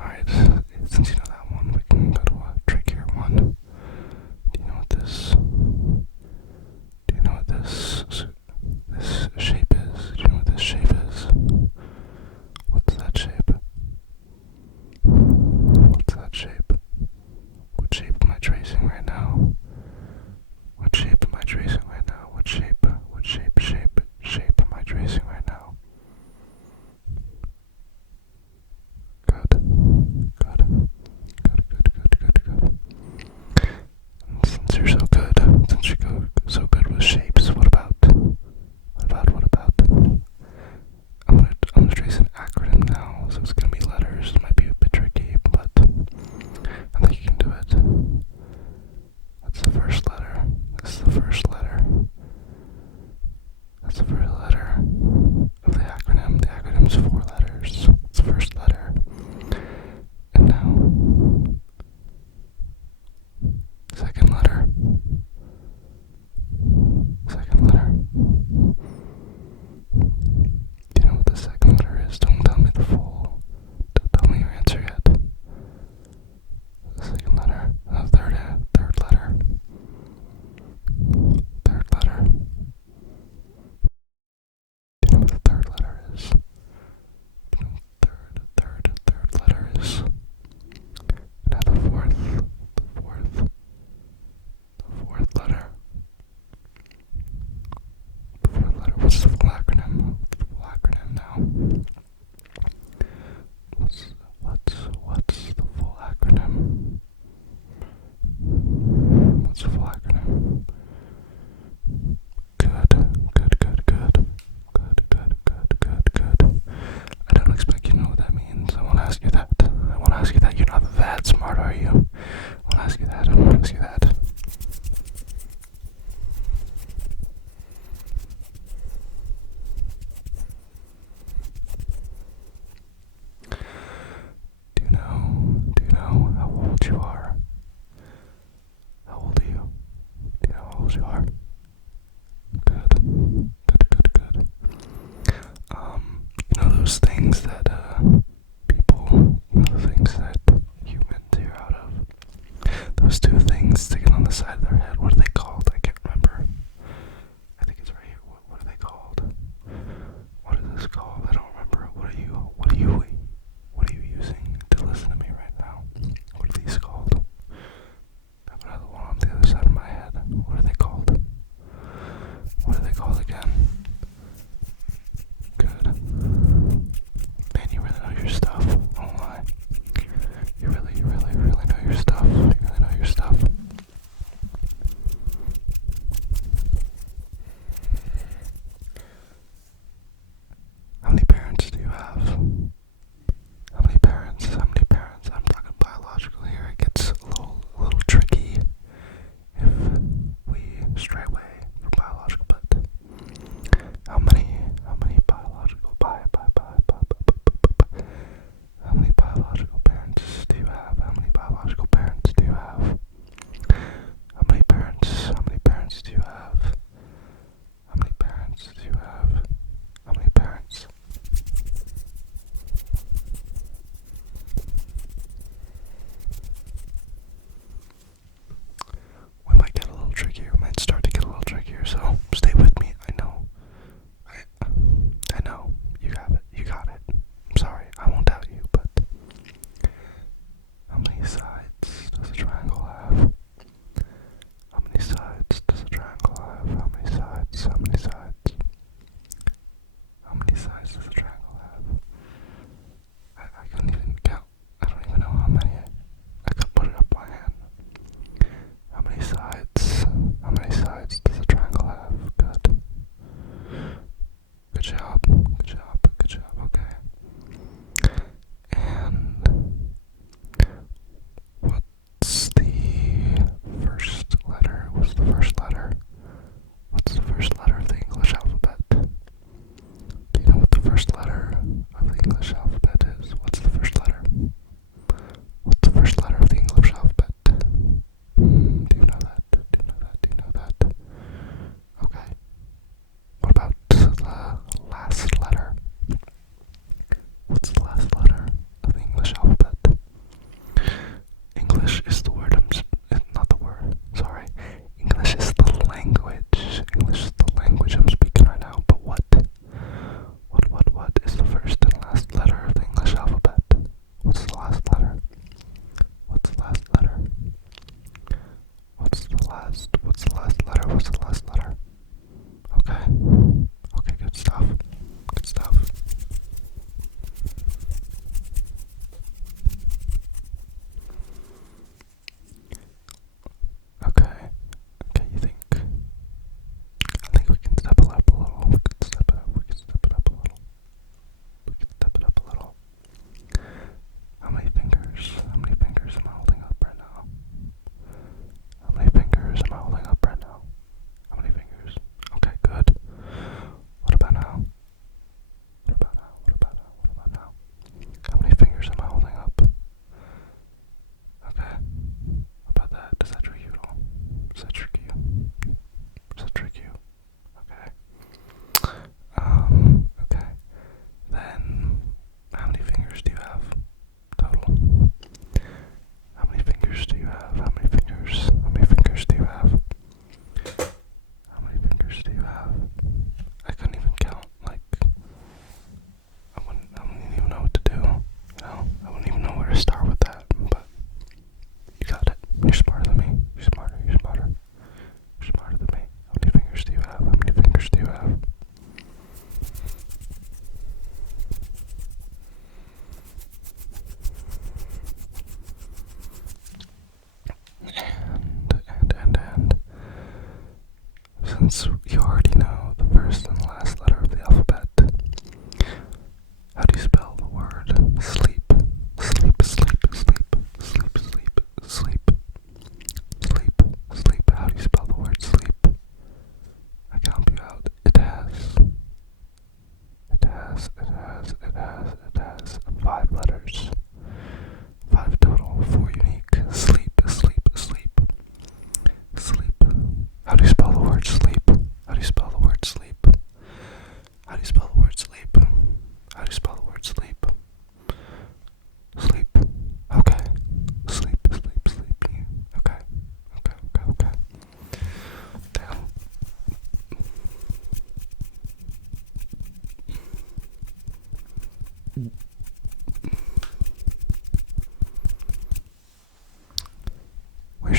Alright, since you know that one, we can go to a trickier one. Do you know what this? Do you know what this shape is? Do you know what this shape is? What's that shape? What's that shape? What shape am I tracing right now? What shape am I tracing right now? What shape am I tracing right now? Good.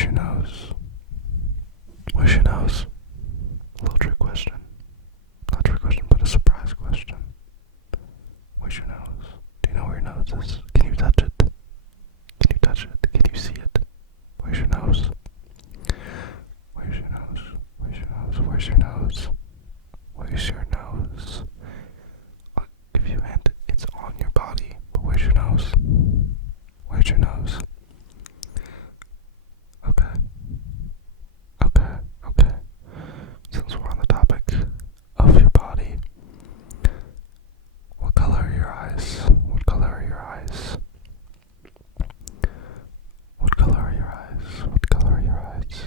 Where's your nose? Where's your nose? A little trick question. Not a trick question, but a surprise question. Where's your nose? Do you know where your nose is? Can you touch it? Can you touch it? Can you see it? Where's your nose? Where's your nose? Where's your nose? Where's your nose? Where's your nose? If you hint, it's on your body, but where's your nose? Where's your nose? Okay. Okay. Okay. Since we're on the topic of your body, what color are your eyes? What color are your eyes? What color are your eyes? What color are your eyes?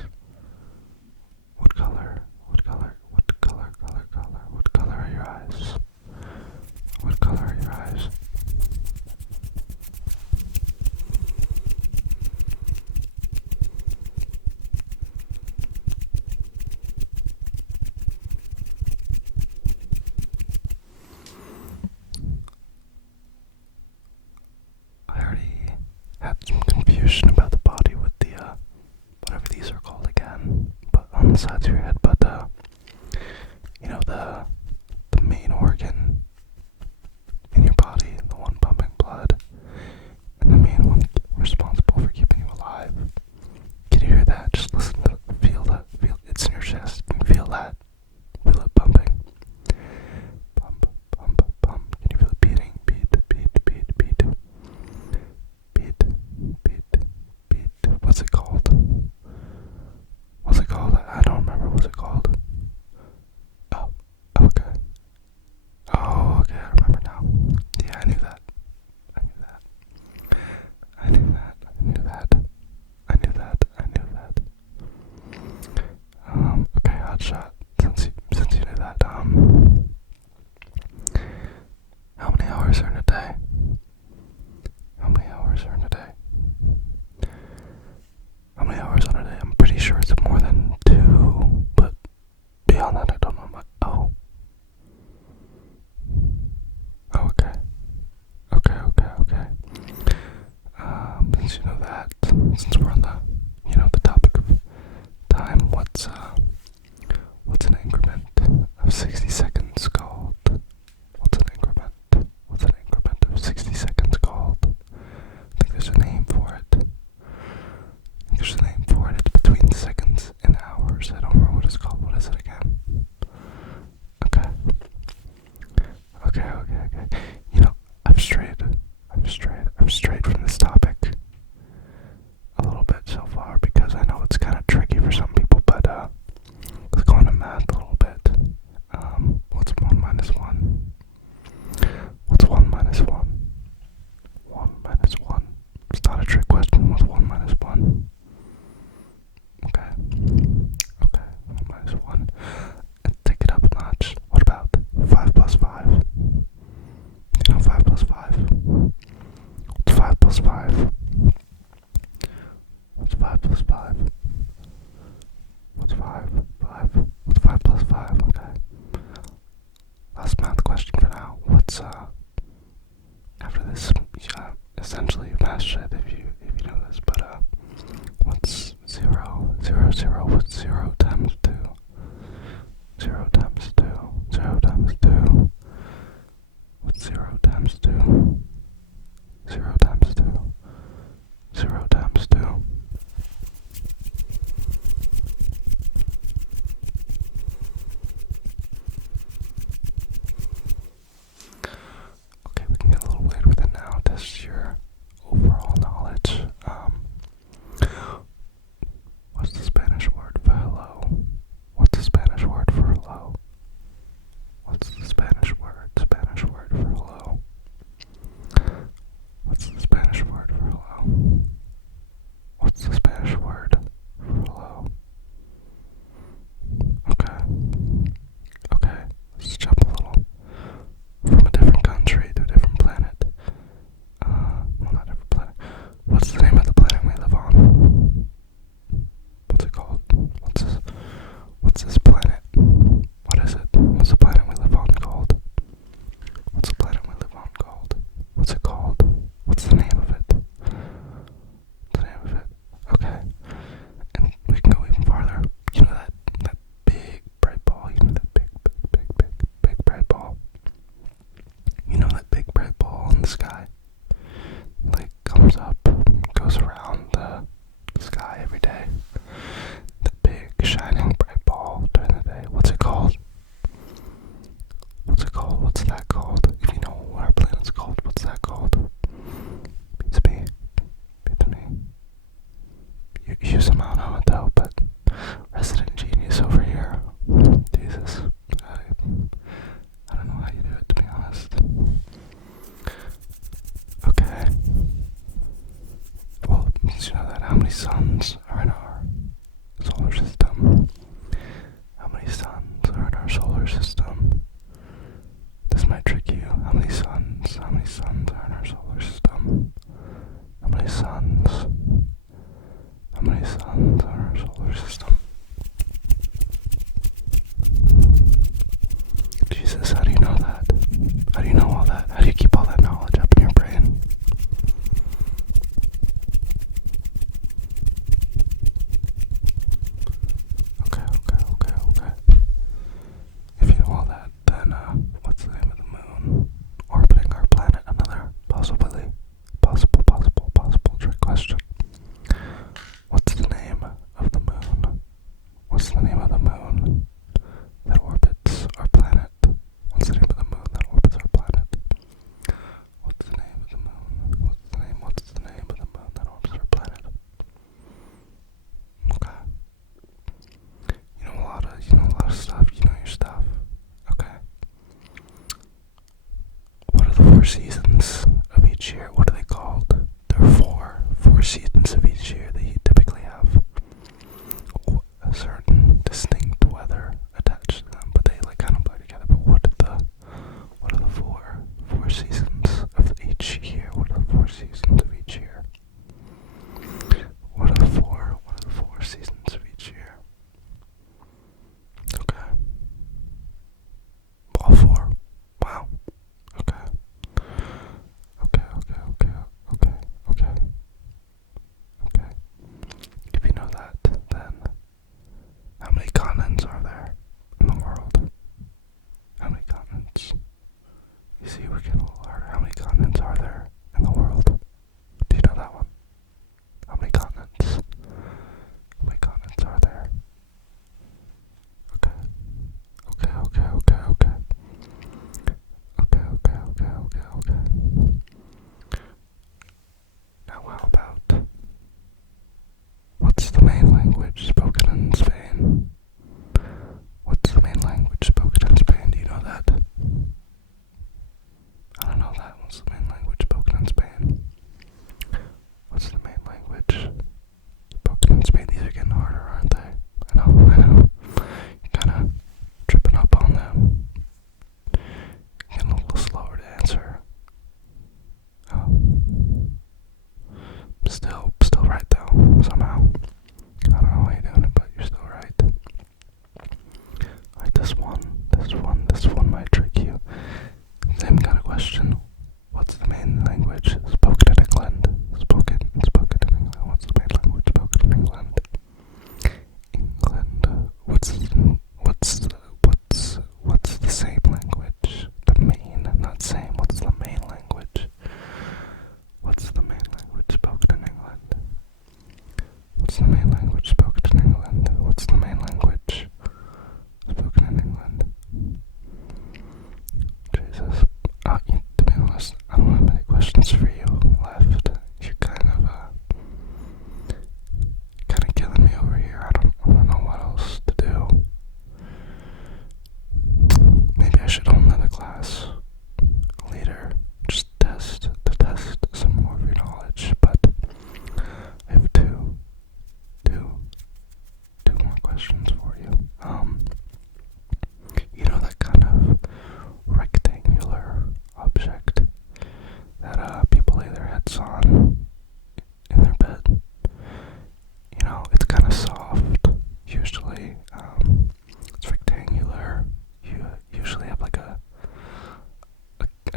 What color? What color? What color? Color? What color are your eyes? What color are your eyes? I already had some confusion about the body with the, whatever these are called again, but on the sides of your head, but, you know, the main organ in your body, the one pumping blood, and the main one responsible for keeping you alive. Can you hear that? Just listen to it, feel that, it's in your chest, feel that, feel it pumping. Pump, pump, pump. Can you feel it beating? Beat, beat, beat, beat. Beat, beat, beat. What's it called? What's it called? I don't remember. What's it called? Oh, okay. Oh, okay, I remember now. Yeah, I knew that. I knew that. I knew that. I knew that. I knew that. I knew that. Okay, hot shot. Since you knew that, how many hours are in a day? How many hours are in a day? How many hours on a day? I'm pretty sure it's more than 2, but beyond that I don't know much. Oh. Oh, okay. Okay, okay, okay. Since you know that, since we're on the topic of time, what's an increment of 60 seconds called? What's an increment? What's an increment of 60 seconds called? I think there's a name for it. There's a name for it. It's between seconds and hours. I don't remember what it's called. What is it again? Okay. Okay. You know, I've strayed from this topic a little bit so far because I know it's kind of tricky for some people, but let's go into math a little bit. how many suns are in our solar system? How many suns are in our solar system? This might trick you. How many suns are in our solar system? How many suns? How many suns are in our solar system? Jesus, how do you know that? How do you know all that? How do you keep all that knowledge up in your brain? Okay. If you know all that, then what's the name of the moon orbiting our planet? Another possible trick question. What's the name of the moon? What's the name of the moon that orbits our planet? What's the name of the moon that orbits our planet? What's the name of the moon? What's the name of the moon that orbits our planet? Okay. You know a lot of stuff. You know your stuff. Okay. What are the 4 seasons of each year? What are they called? There are four seasons of each year. They typically have a certain distinct weather attached to them, but they like kind of blur together. But what are the four seasons of each year? What are the 4 seasons of each year? What are the four seasons of each year? Okay. All 4. Wow. Okay. If you know that, then how many continents are there in the world? How many continents? You see, we're getting a little harder. How many continents are there in the world? Do you know that one? How many continents? How many continents are there? Okay. Now how about, what's the main language spoken in Spain? What's the main language spoken in Spain? Do you know that? I don't know that. What's the main language spoken in Spain? What's the main language spoken in Spain? These are getting harder, aren't they? I know. You're kind of tripping up on them. Getting a little slower to answer. Still right though, somehow. I don't know how you're doing it, but you're still right. Alright, this one might trick you. Same kind of question. What's the main language spoken in England? Spoken in England. What's the main language spoken in England? England. What's the same language? The main, not same. What's the main language? What's the main language spoken in England? What's the main language spoken in England? What's the main language spoken in England? Jesus. To be honest, I don't have many questions for you left. You're kind of killing me over here. I don't know what else to do. Maybe I should hold another class later. Just to test some more of your knowledge. But I have two more questions for you. You know that kind of rectangular object that people lay their heads on in their bed? You know, it's kind of soft, usually. It's rectangular. You usually have like a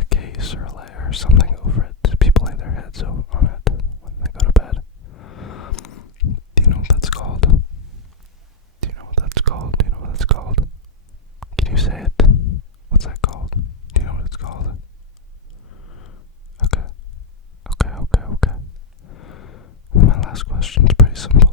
case or a layer or something over it. People lay their heads on it when they go to bed. Do you know what that's called? Do you know what that's called? Can you say it? What's that called? Do you know what it's called? Okay. And my last question is pretty simple.